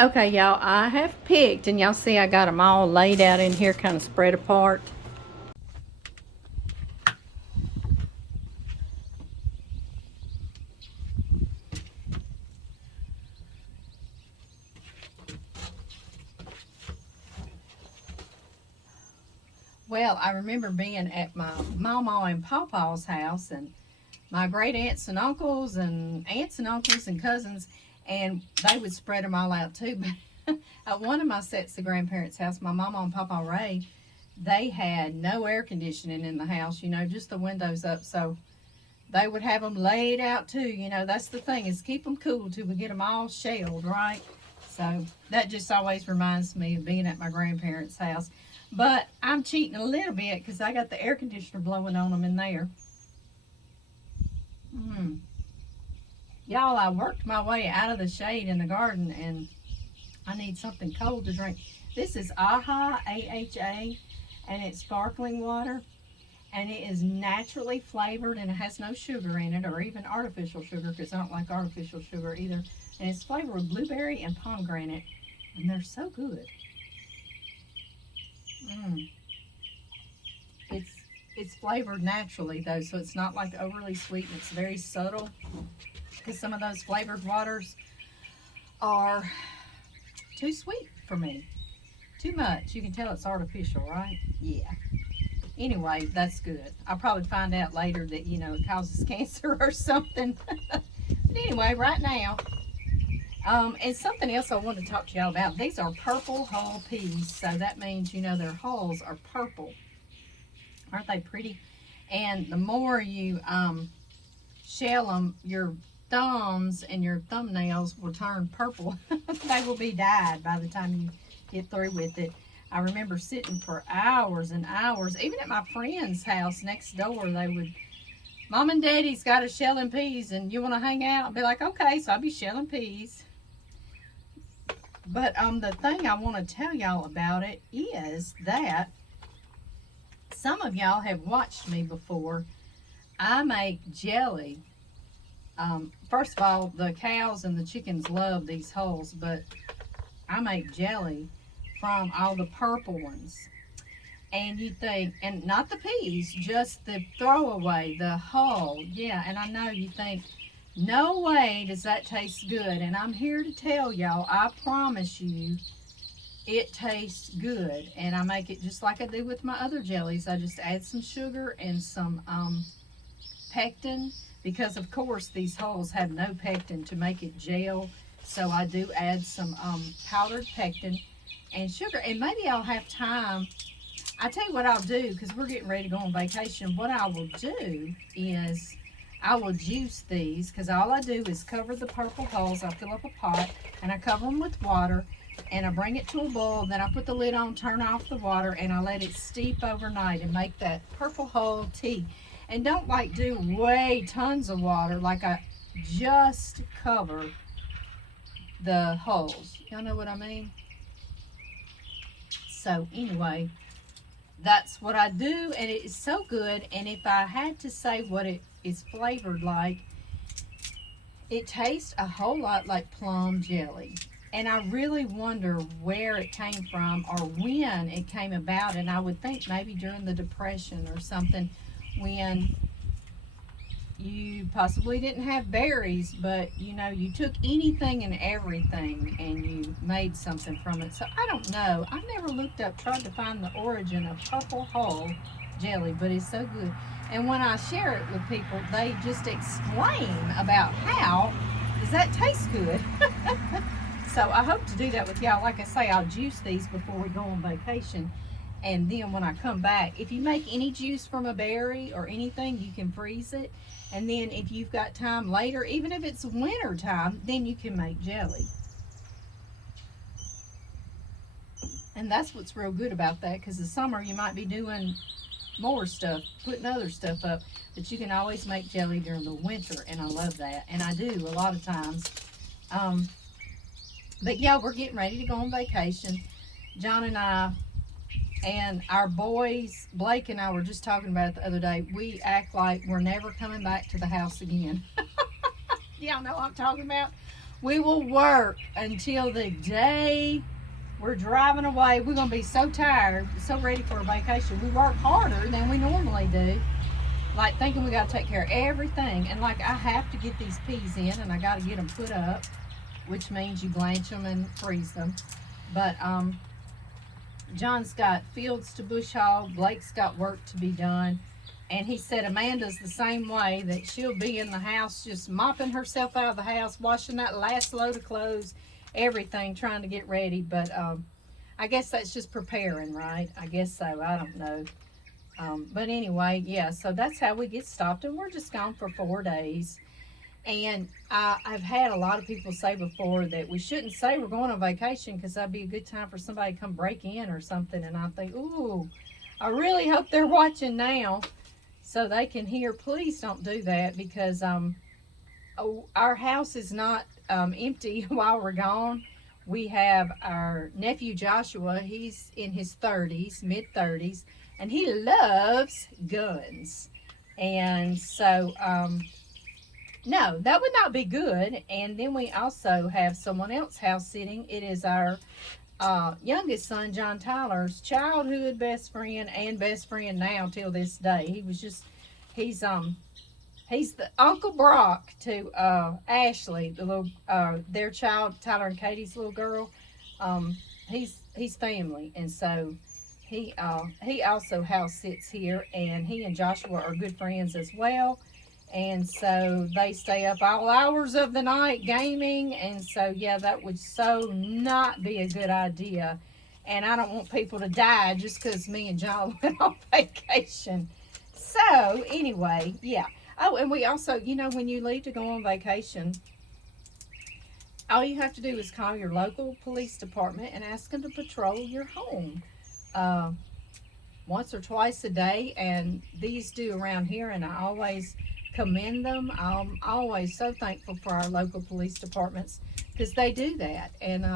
Okay, y'all, I have picked, and y'all see I got them all laid out in here, kind of spread apart. Well, I remember being at my mama and papa's house, and my great aunts and uncles, and cousins, and they would spread them all out too. But at one of my sets of grandparents' house, my mama and papa Ray, they had no air conditioning in the house, just the windows up. So they would have them laid out too. That's the thing, is keep them cool till we get them all shelled, right? So that just always reminds me of being at my grandparents' house. But I'm cheating a little bit because I got the air conditioner blowing on them in there. Mm. Y'all, I worked my way out of the shade in the garden, and I need something cold to drink. This is AHA, AHA, and it's sparkling water, and it is naturally flavored, and it has no sugar in it, or even artificial sugar, because I don't like artificial sugar either. And it's flavored with blueberry and pomegranate, and they're so good. Mm. It's it's flavored naturally though, so it's not like overly sweet, and it's very subtle. Because some of those flavored waters are too sweet for me. Too much. You can tell it's artificial, right? Yeah. Anyway, that's good. I'll probably find out later that, it causes cancer or something. But anyway, right now, and something else I want to talk to y'all about. These are purple hull peas. So that means, their hulls are purple. Aren't they pretty? And the more you shell them, your thumbs and your thumbnails will turn purple. They will be dyed by the time you get through with it. I remember sitting for hours and hours, even at my friend's house next door. They would, Mom and Daddy's got us shelling peas, and you want to hang out? I'd be like, okay, so I'll be shelling peas. But the thing I want to tell y'all about it is that some of y'all have watched me before. I make jelly. First of all, the cows and the chickens love these hulls, but I make jelly from all the purple ones. And you think, and not the peas, just the throwaway, the hull. Yeah, and I know you think, no way does that taste good. And I'm here to tell y'all, I promise you, it tastes good. And I make it just like I do with my other jellies. I just add some sugar and some pectin, because of course these hulls have no pectin to make it gel. So I do add some powdered pectin and sugar. And maybe I'll have time. I tell you what I'll do, because we're getting ready to go on vacation. What I will do is I will juice these, because all I do is cover the purple hulls. I fill up a pot and I cover them with water, and I bring it to a boil. Then I put the lid on, turn off the water, and I let it steep overnight and make that purple hull tea. And don't like do way tons of water, like I just cover the hulls. Y'all know what I mean? So anyway, that's what I do, and it is so good. And if I had to say what it is flavored like, it tastes a whole lot like plum jelly. And I really wonder where it came from or when it came about. And I would think maybe during the Depression or something, when you possibly didn't have berries, but you took anything and everything and you made something from it. So I don't know. I've never looked up, tried to find the origin of purple hull jelly, but it's so good. And when I share it with people, they just exclaim about how does that taste good. So I hope to do that with y'all. Like I say, I'll juice these before we go on vacation. And then when I come back, if you make any juice from a berry or anything, you can freeze it. And then if you've got time later, even if it's winter time, then you can make jelly. And that's what's real good about that, because the summer you might be doing more stuff, putting other stuff up, but you can always make jelly during the winter, and I love that. And I do a lot of times. But yeah, we're getting ready to go on vacation. John and I and our boys, Blake and I were just talking about it the other day. We act like we're never coming back to the house again. Y'all know what I'm talking about? We will work until the day we're driving away. We're going to be so tired, so ready for a vacation. We work harder than we normally do, like thinking we got to take care of everything. And like I have to get these peas in, and I got to get them put up, which means you blanch them and freeze them. But John's got fields to bush hog. Blake's got work to be done. And he said Amanda's the same way, that she'll be in the house just mopping herself out of the house, washing that last load of clothes, everything, trying to get ready. But I guess that's just preparing, right? I guess so. I don't know. But anyway, yeah, so that's how we get stopped. And we're just gone for 4 days. And I've had a lot of people say before that we shouldn't say we're going on vacation, because that'd be a good time for somebody to come break in or something. And I think, ooh, I really hope they're watching now, so they can hear. Please don't do that, because our house is not empty while we're gone. We have our nephew Joshua. He's in his 30s, mid 30s, and he loves guns. And so, no, that would not be good. And then we also have someone else house sitting. It is our youngest son, John Tyler's childhood best friend, and best friend now till this day. He's the Uncle Brock to Ashley, the little their child, Tyler and Katie's little girl. He's family, and so he also house sits here, and he and Joshua are good friends as well. And so they stay up all hours of the night gaming. And so, yeah, that would so not be a good idea. And I don't want people to die just because me and John went on vacation. So, anyway, yeah. Oh, and we also, when you leave to go on vacation, all you have to do is call your local police department and ask them to patrol your home once or twice a day. And these do around here, and I always commend them. I'm always so thankful for our local police departments, because they do that. And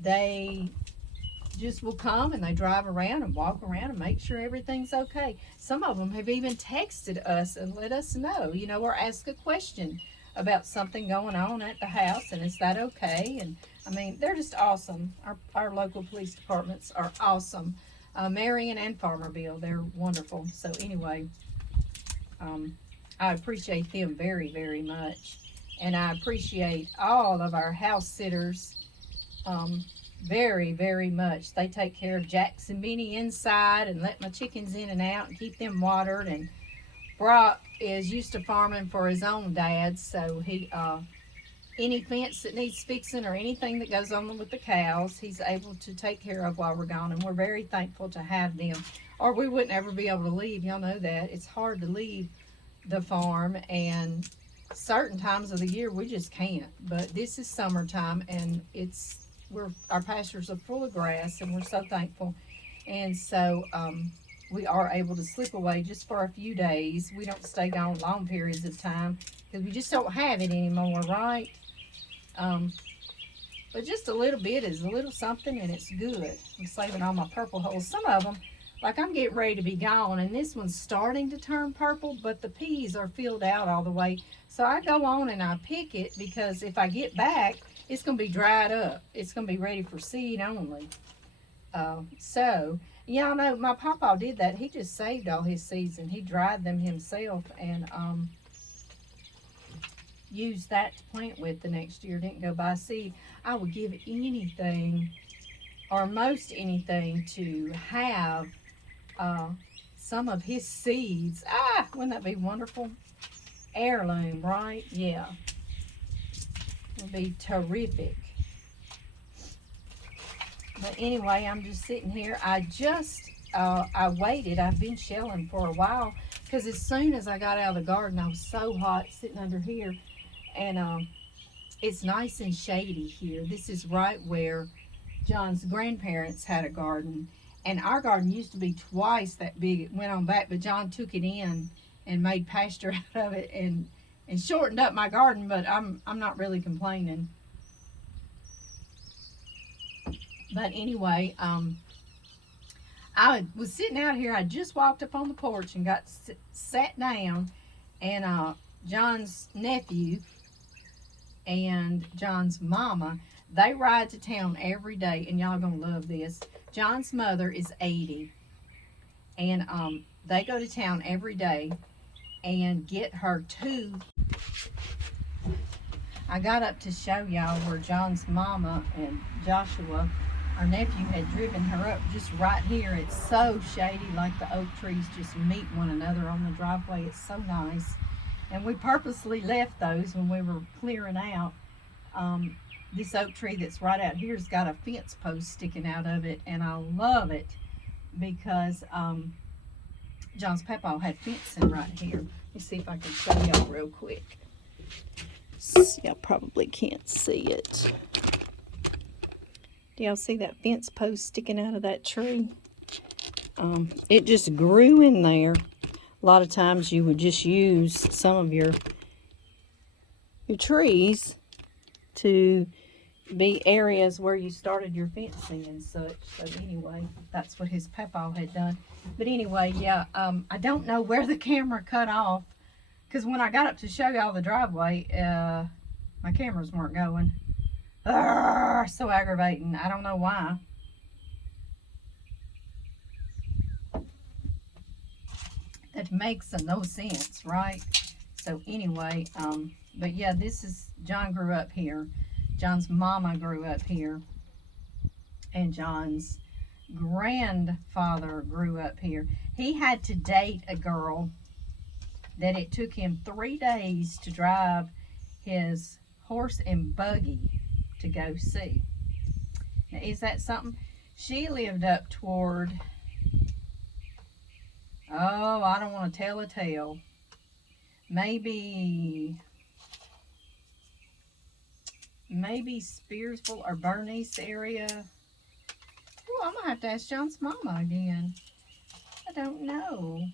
they just will come, and they drive around and walk around and make sure everything's okay. Some of them have even texted us and let us know, or ask a question about something going on at the house, and is that okay? And I mean, they're just awesome. Our local police departments are awesome. Marion and Farmerville, they're wonderful. So anyway, I appreciate them very, very much. And I appreciate all of our house sitters very, very much. They take care of Jax and Minnie inside, and let my chickens in and out and keep them watered. And Brock is used to farming for his own dad, so he any fence that needs fixing or anything that goes on with the cows, he's able to take care of while we're gone. And we're very thankful to have them, or we wouldn't ever be able to leave. Y'all know that. It's hard to leave the farm, and certain times of the year we just can't. But this is summertime, and our pastures are full of grass, and we're so thankful. And so we are able to slip away just for a few days. We don't stay gone long periods of time, because we just don't have it anymore, right? But just a little bit is a little something, and it's good. I'm saving all my purple holes. Some of them, like I'm getting ready to be gone, and this one's starting to turn purple, but the peas are filled out all the way. So I go on and I pick it, because if I get back, it's going to be dried up. It's going to be ready for seed only. So, y'all know my papa did that. He just saved all his seeds, and he dried them himself, and used that to plant with the next year. Didn't go buy seed. I would give anything, or most anything, to have some of his seeds. Wouldn't that be wonderful? Heirloom, right? Yeah. It would be terrific. But anyway, I'm just sitting here. I waited. I've been shelling for a while, because as soon as I got out of the garden, I was so hot sitting under here. And it's nice and shady here. This is right where John's grandparents had a garden. And our garden used to be twice that big. It went on back, but John took it in and made pasture out of it, and shortened up my garden. But I'm not really complaining. But anyway, I was sitting out here. I just walked up on the porch and got sat down, and John's nephew and John's mama, they ride to town every day, and y'all gonna love this. John's mother is 80, and they go to town every day and get her two. I got up to show y'all where John's mama and Joshua, our nephew, had driven her up just right here. It's so shady, like the oak trees just meet one another on the driveway. It's so nice. And we purposely left those when we were clearing out. This oak tree that's right out here has got a fence post sticking out of it, and I love it because John's papa had fencing right here. Let me see if I can show y'all real quick. Y'all probably can't see it. Do y'all see that fence post sticking out of that tree? It just grew in there. A lot of times you would just use some of your trees to be areas where you started your fencing and such. So anyway, that's what his papa had done. But anyway, yeah, I don't know where the camera cut off, because when I got up to show y'all the driveway, my cameras weren't going. Urgh, so aggravating. I don't know why. That makes no sense, right? So anyway, but yeah, this is, John grew up here. John's mama grew up here. And John's grandfather grew up here. He had to date a girl that it took him 3 days to drive his horse and buggy to go see. Now, is that something? She lived up toward, oh, I don't want to tell a tale. Maybe Spearsville or Bernice area. Oh, I'm going to have to ask John's mama again. I don't know.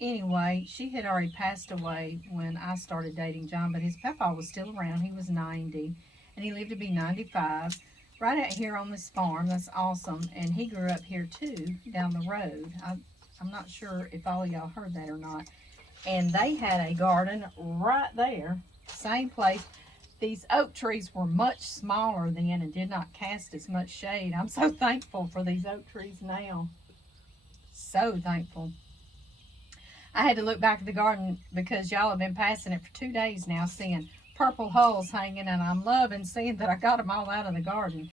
Anyway, she had already passed away when I started dating John, but his papa was still around. He was 90, and he lived to be 95. Right out here on this farm. That's awesome. And he grew up here too, down the road. I'm not sure if all of y'all heard that or not. And they had a garden right there, same place. These oak trees were much smaller then and did not cast as much shade. I'm so thankful for these oak trees now. So thankful. I had to look back at the garden because y'all have been passing it for 2 days now, seeing purple hulls hanging, and I'm loving seeing that I got them all out of the garden.